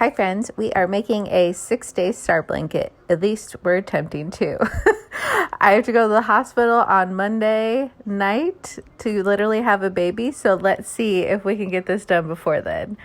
Hi friends, we are making a 6-day star blanket. At least we're attempting to. I have to go to the hospital on Monday night to literally have a baby, so let's see if we can get this done before then.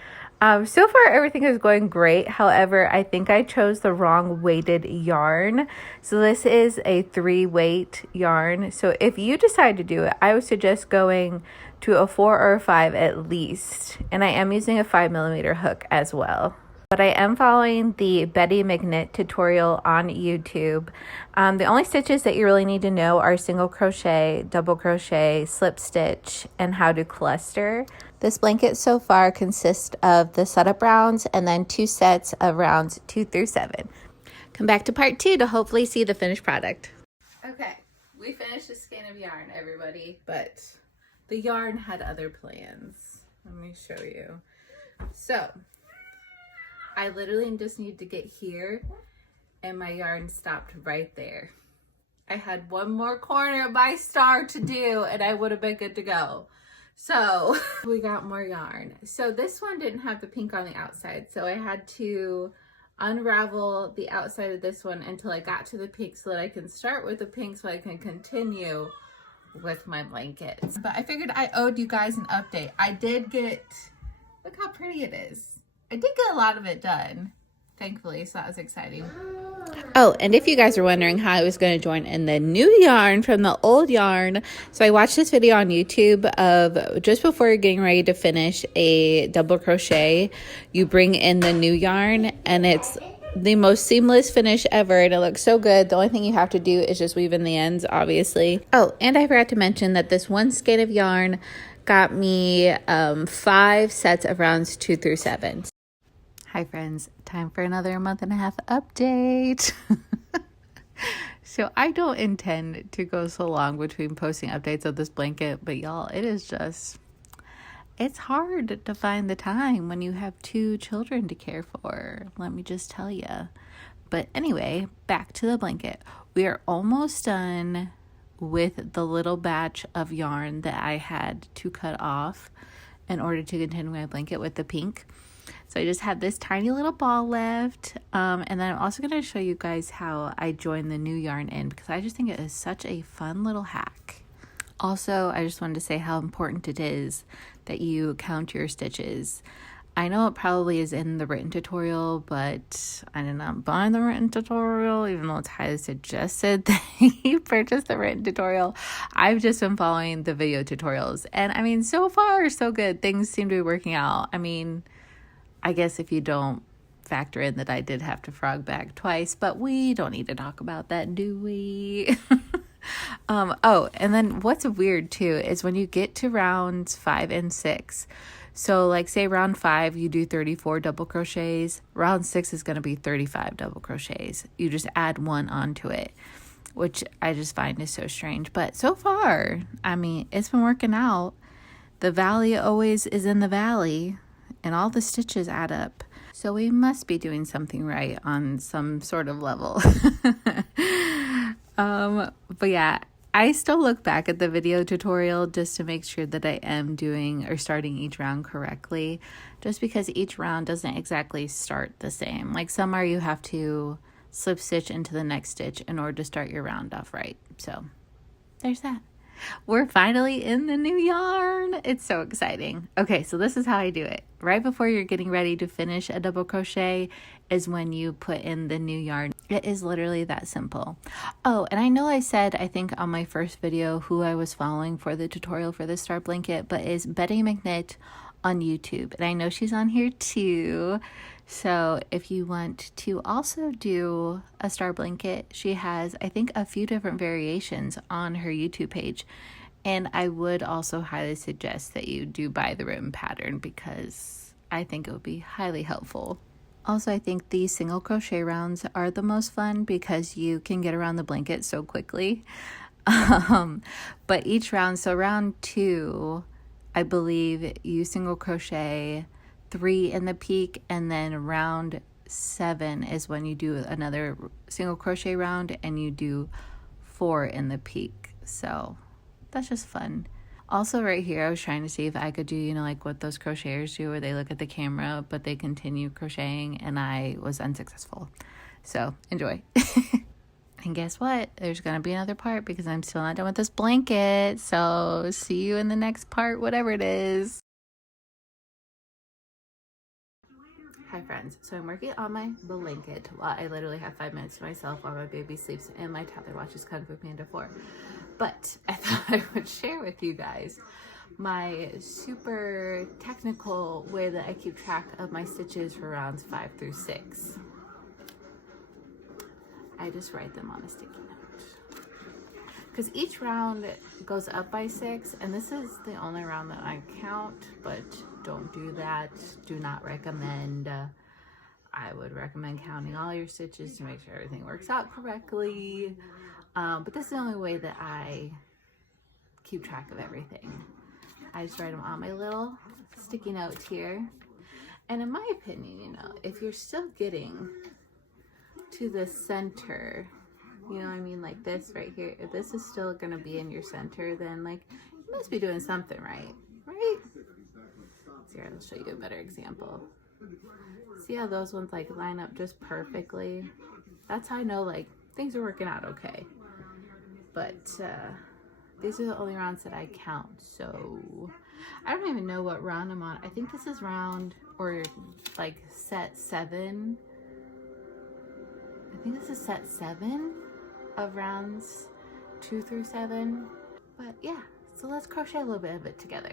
So far everything is going great. However, I think I chose the wrong weighted yarn. So this is a 3-weight yarn. So if you decide to do it, I would suggest going to a 4 or a 5 at least. And I am using a 5mm hook as well. But I am following the Betty McKnit tutorial on YouTube. The only stitches that you really need to know are single crochet, double crochet, slip stitch, and how to cluster. This blanket so far consists of the setup rounds and then 2 sets of rounds 2 through 7. Come back to part 2 to hopefully see the finished product. Okay, we finished a skein of yarn, everybody, but the yarn had other plans. Let me show you. So I literally just need to get here and my yarn stopped right there. I had one more corner of my star to do and I would have been good to go. So we got more yarn. So this one didn't have the pink on the outside, so I had to unravel the outside of this one until I got to the pink so that I can start with the pink so I can continue with my blankets. But I figured I owed you guys an update. I did get, look how pretty it is. I did get a lot of it done, thankfully, so that was exciting. Oh, and if you guys are wondering how I was going to join in the new yarn from the old yarn, so I watched this video on YouTube of just before you're getting ready to finish a double crochet, you bring in the new yarn, and it's the most seamless finish ever, and it looks so good. The only thing you have to do is just weave in the ends, obviously. Oh, and I forgot to mention that this one skein of yarn got me 5 sets of rounds 2 through 7. Hi friends, time for another month-and-a-half update. So I don't intend to go so long between posting updates of this blanket, but y'all, it is just, it's hard to find the time when you have 2 children to care for, let me just tell you. But anyway, back to the blanket. We are almost done with the little batch of yarn that I had to cut off in order to continue my blanket with the pink. So I just have this tiny little ball left. And then I'm also going to show you guys how I joined the new yarn in, because I just think it is such a fun little hack. Also, I just wanted to say how important it is that you count your stitches. I know it probably is in the written tutorial, but I did not buy the written tutorial, even though it's highly suggested that you purchase the written tutorial. I've just been following the video tutorials. And I mean, so far, so good. Things seem to be working out. I mean, I guess if you don't factor in that I did have to frog bag twice, but we don't need to talk about that, do we? Oh, and then what's weird too is when you get to rounds 5 and 6. So like say round 5, you do 34 double crochets. Round 6 is going to be 35 double crochets. You just add 1 onto it, which I just find is so strange. But so far, I mean, it's been working out. The valley always is in the valley, and all the stitches add up. So we must be doing something right on some sort of level. But yeah, I still look back at the video tutorial just to make sure that I am doing or starting each round correctly, just because each round doesn't exactly start the same. Like some are you have to slip stitch into the next stitch in order to start your round off right. So there's that. We're finally in the new yarn. It's so exciting. Okay, so this is how I do it. Right before you're getting ready to finish a double crochet is when you put in the new yarn. It is literally that simple. Oh, and I know I said, I think on my first video, who I was following for the tutorial for the star blanket, but it's Betty McKnit on YouTube. And I know she's on here too. So if you want to also do a star blanket, she has, I think, a few different variations on her YouTube page. And I would also highly suggest that you do buy the written pattern, because I think it would be highly helpful. Also, I think the single crochet rounds are the most fun because you can get around the blanket so quickly. But each round, so round 2, I believe you single crochet 3 in the peak, and then round 7 is when you do another single crochet round and you do 4 in the peak. So that's just fun. Also right here, I was trying to see if I could do, like what those crocheters do where they look at the camera, but they continue crocheting, and I was unsuccessful. So enjoy. And guess what? There's going to be another part because I'm still not done with this blanket. So see you in the next part, whatever it is. Hi friends, so I'm working on my blanket while I literally have 5 minutes to myself while my baby sleeps and my toddler watches Kung Fu Panda 4. But I thought I would share with you guys my super technical way that I keep track of my stitches for rounds 5 through 6. I just write them on a sticky note. Because each round goes up by 6, and this is the only round that I count, but don't do that. Do not recommend. I would recommend counting all your stitches to make sure everything works out correctly. But this is the only way that I keep track of everything. I just write them on my little sticky notes here. And in my opinion, if you're still getting to the center, you know what I mean, like this right here, if this is still gonna be in your center, then like you must be doing something right? Here, I'll show you a better example. See how those ones like line up just perfectly? That's how I know like things are working out okay. But these are the only rounds that I count, so I don't even know what round I'm on. I think this is round, or like set 7. I think this is set 7 of rounds 2 through 7. But yeah, so let's crochet a little bit of it together.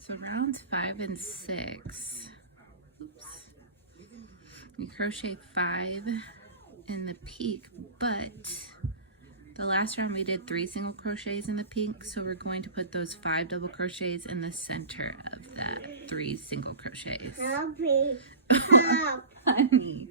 So rounds 5 and 6, oops, we crochet 5 in the peak, but the last round we did 3 single crochets in the peak, so we're going to put those 5 double crochets in the center of that 3 single crochets. Help me. Help. Honey.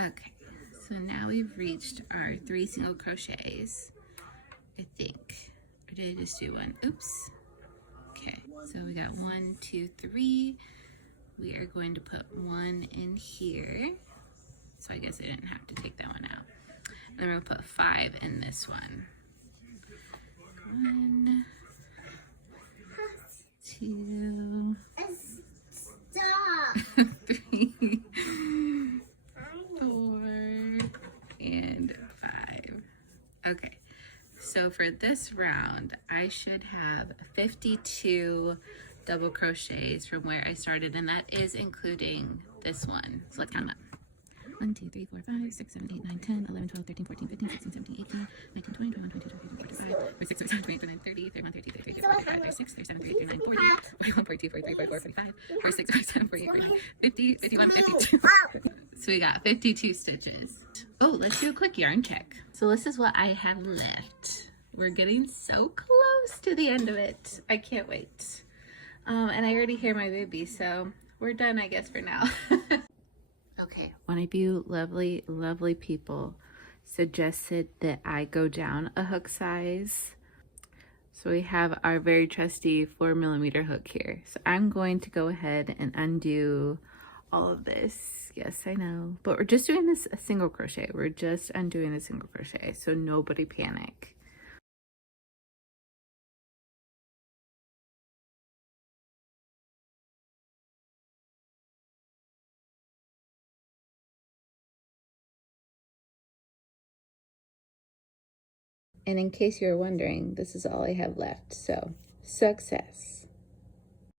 Okay, so now we've reached our 3 single crochets, I think. Or did I just do one? Oops. Okay, so we got 1, 2, 3. We are going to put 1 in here. So I guess I didn't have to take that one out. And then we're gonna put 5 in this one. 1, 2, Stop. 3, 4, and 5. Okay, so for this round, I should have 52 double crochets from where I started, and that is including this one. So let's count them up. 1, 2, 3, 4, 5, 6, 7, 8, 9, 10, 11, 12, 13, 14, 15, 16, 17, 18, 19, 20, 21, 22, 23, 24, 25, 26, 27, 28, 29, 30, 31, 32, 33, 34, 35, 36, 37, 38, 39, 40, 41, 42, 43, 44, 45, 46, 47, 48, 49, 50, 51, 52. So we got 52 stitches. Oh, let's do a quick yarn check. So this is what I have left. We're getting so close to the end of it. I can't wait. And I already hear my baby, so we're done, I guess, for now. Okay, one of you lovely, lovely people suggested that I go down a hook size. So we have our very trusty 4mm hook here. So I'm going to go ahead and undo all of this. Yes, I know, but we're just doing this a single crochet. We're just undoing a single crochet, so nobody panic. And in case you're wondering, this is all I have left, so success.